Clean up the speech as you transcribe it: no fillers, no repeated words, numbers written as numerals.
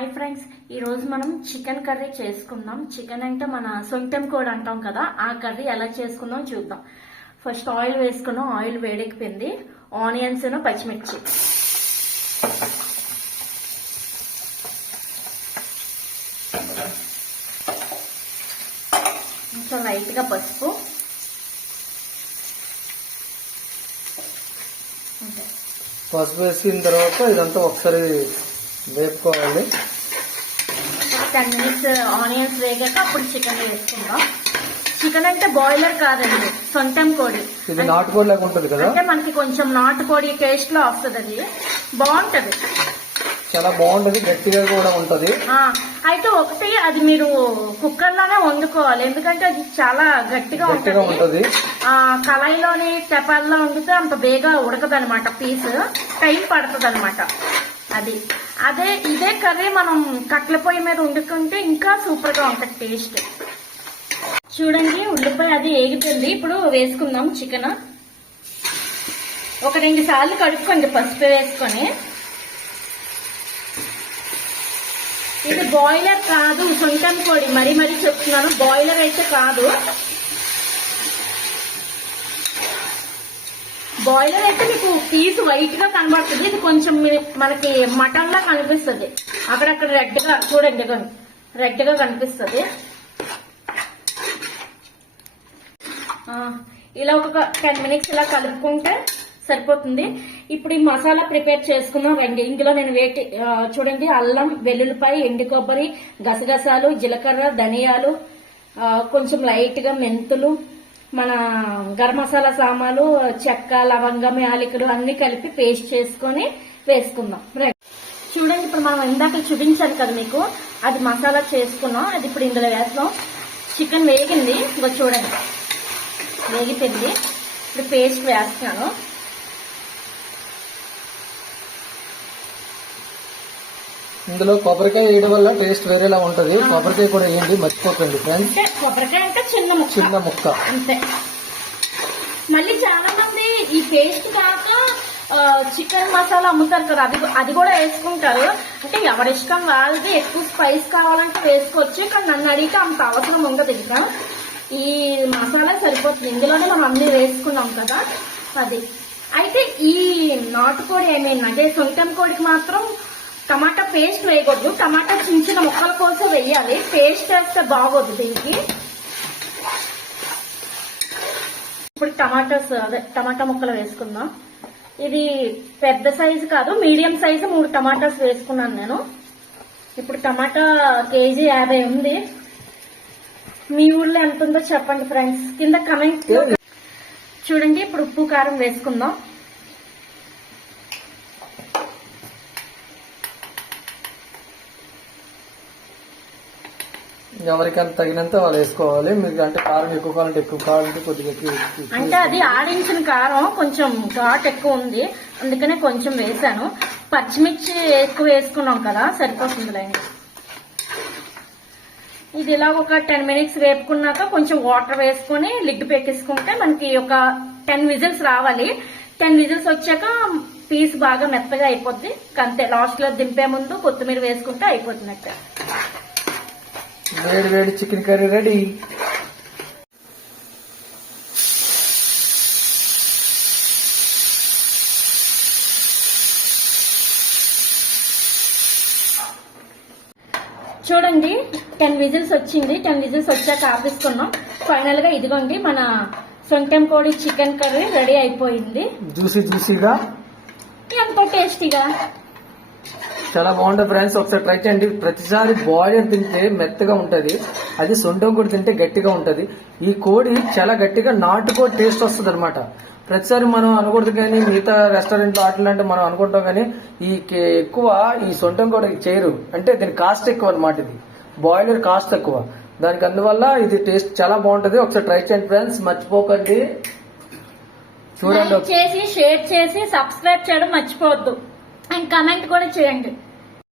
Hi friends, ఈ రోజు మనం చికెన్ కర్రీ చేసుకుందాం. చికెన్ అంటే మన సొంతం కూడా అంటాం కదా, ఆ కర్రీ ఎలా చేసుకుందాం చూద్దాం. ఫస్ట్ ఆయిల్ వేసుకున్నాం. ఆయిల్ వేడెక్కిపోయింది. ఆనియన్స్ పచ్చిమిర్చి, కొంచెం లైట్ గా పసుపు, పసుపు వేసిన తర్వాత ఇదంతా ఒకసారి వేపుకోవాలి. 10 minutes ఆనియన్స్ వేగాక అప్పుడు చికెన్ వేసుకుందాం. చికెన్ అంటే బాయిలర్ కాదండి, సొంతం కోడి. ఇది నాటుకోడి లాగా ఉంటది కదా, అంటే మనకి కొంచెం నాటుకోడి టేస్ట్ లో వస్తుంది. అది బాగుంటది, చాలా బాగుంటది, గట్టిగా కూడా ఉంటది. అయితే ఒకటి అది మీరు కుక్కర్ లోనే వండుకోవాలి, ఎందుకంటే అది చాలా గట్టిగా ఉంటది. కళాయిలోని తెపాల్లో వండితే అంత బేగా ఉడకదు అనమాట, పీస్ టైం పడుతుంది అనమాట. ఇదే కర్రీ మనం కట్ల పొయ్యి మీద వండుకుంటే ఇంకా సూపర్ గా ఉంటది టేస్ట్. చూడండి, ఉల్లిపాయ అది ఏగుతుంది. ఇప్పుడు వేసుకుందాం చికెన్. ఒక 2 సార్లు కడుక్కోండి పసుపు వేసుకొని. ఇది బాయిలర్ కాదు, సొంతం కోడి. మరీ చెప్తున్నాను, బాయిలర్ అయితే కాదు. బాయిలర్ అయితే మీకు పీస్ వైట్ గా కనబడుతుంది. ఇది కొంచెం మనకి మటన్ లా కనిపిస్తుంది. అక్కడక్కడ రెడ్ గా చూడండి, రెడ్ గా కనిపిస్తుంది. ఇలా ఒక 10 minutes ఇలా కలుపుకుంటే సరిపోతుంది. ఇప్పుడు ఈ మసాలా ప్రిపేర్ చేసుకుందాం రండి. ఇందులో నేను చూడండి, అల్లం, వెల్లుల్లిపాయ, ఎండు కొబ్బరి, గసగసాలు, జీలకర్ర, ధనియాలు, కొంచెం లైట్ గా మెంతులు, మన గరం మసాలా సామాలు, చెక్క, లవంగం, యాలకులు అన్ని కలిపి పేస్ట్ చేసుకొని వేసుకుందాం. చూడండి, ఇప్పుడు మనం ఇందాక చూపించాను కదా మీకు, అది మసాలా చేసుకున్నాం. అది ఇప్పుడు ఇందులో వేస్తాం. చికెన్ వేగింది, ఇంకా చూడండి వేగిపోయింది. ఇప్పుడు పేస్ట్ వేస్తున్నాను. ఇందులో కొబ్బరికాయ వేయడం వల్ల టేస్ట్ వేరేలా ఉంటది. కొబ్బరికాయ కూడా వేయండి, మర్చిపోకండి ఫ్రెండ్స్. కొబ్బరికాయ అంటే చిన్న ముక్క అంతే. మళ్ళీ చాలా మంది ఈ పేస్ట్ కాక చికెన్ మసాలా అమ్ముతారు కదా, అది కూడా వేసుకుంటారు. అంటే ఎవరిష్టం వాళ్ళది. ఎక్కువ స్పైస్ కావాలంటే వేసుకోవచ్చు, కానీ నన్ను అడిగితే అంత అవసరం ఉండదు. ఇంకా ఈ మసాలా సరిపోతుంది. ఇందులోనే మనం అన్ని వేసుకున్నాం కదా, అది. అయితే ఈ నాటుకోడి ఏమైందంటే, సొంతం కోడికి మాత్రం టమాటా పేస్ట్ వేయకూడదు. టమాటా చిన్న ముక్కల కోసం వేయాలి. పేస్ట్ వేస్తే బాగోదు దీనికి. ఇప్పుడు టమాటా ముక్కలు వేసుకుందాం. ఇది పెద్ద సైజు కాదు, మీడియం సైజు 3 టమాటాస్ వేసుకున్నాను నేను. ఇప్పుడు టమాటా కేజీ 50 ఉంది. మీ ఊళ్ళో ఎంత ఉందో చెప్పండి ఫ్రెండ్స్, కింద కమెంట్ చూడండి. ఇప్పుడు ఉప్పు, కారం వేసుకుందాం. ఎవరికైనా తగినంత వాళ్ళు వేసుకోవాలి. మీకు అంటే కారం ఎక్కువ కావాలంటే ఎక్కువ, కావాలంటే కొద్దిగా ఎక్కువ. అంటే అది ఆడించిన కారం కొంచెం ఘాట్ ఎక్కువ ఉంది, అందుకనే కొంచెం వేసాను. పచ్చిమిర్చి ఎక్కువ వేసుకున్నాం కదా, సరిపోతుంది లైన్. ఇది ఇలా ఒక 10 minutes వేపుకున్నాక కొంచెం వాటర్ వేసుకుని లిడ్ పెట్టేసుకుంటే మనకి ఒక 10 విజిల్స్ రావాలి. 10 విజిల్స్ వచ్చాక పీస్ బాగా మెత్తగా అయిపోద్ది. అంతే, లాస్ట్ లో దింపే ముందు కొత్తిమీర వేసుకుంటే అయిపోతున్నట్టు. వేడి వేడి చికెన్ కర్రీ రెడీ. చూడండి, 10 విజిల్స్ వచ్చింది. 10 విజిల్స్ వచ్చాక ఆపిస్తున్నాం. ఫైనల్ గా ఇదిగోండి, మన సొంతం కోడి చికెన్ కర్రీ రెడీ అయిపోయింది. జ్యూసీగా, ఎంతో టేస్టీగా, చాలా బాగుంటుంది ఫ్రెండ్స్. ఒకసారి ట్రై చేయండి. ప్రతిసారి బాయిలర్ తింటే మెత్తగా ఉంటది, అది సొంతం కోడి తింటే గట్టిగా ఉంటది. ఈ కోడి చాలా గట్టిగా నాటుకోడి టేస్ట్ వస్తుంది అనమాట. ప్రతిసారి మనం అనకూడదు, కానీ మిగతా రెస్టారెంట్ లో అట్లాంటి మనం అనుకుంటాం, కానీ ఎక్కువ ఈ సొంతం కోడి చేయరు. అంటే దీని కాస్ట్ ఎక్కువ అనమాట. ఇది బాయిలర్ కాస్ట్ ఎక్కువ, దానికి అందువల్ల ఇది టేస్ట్ చాలా బాగుంటది. ఒకసారి ట్రై చేయండి ఫ్రెండ్స్, మర్చిపోకండి. చూడండి, షేర్ చేసి సబ్స్క్రైబ్ చేయడం మర్చిపోవద్దు, అండ్ కమెంట్ కూడా చేయండి.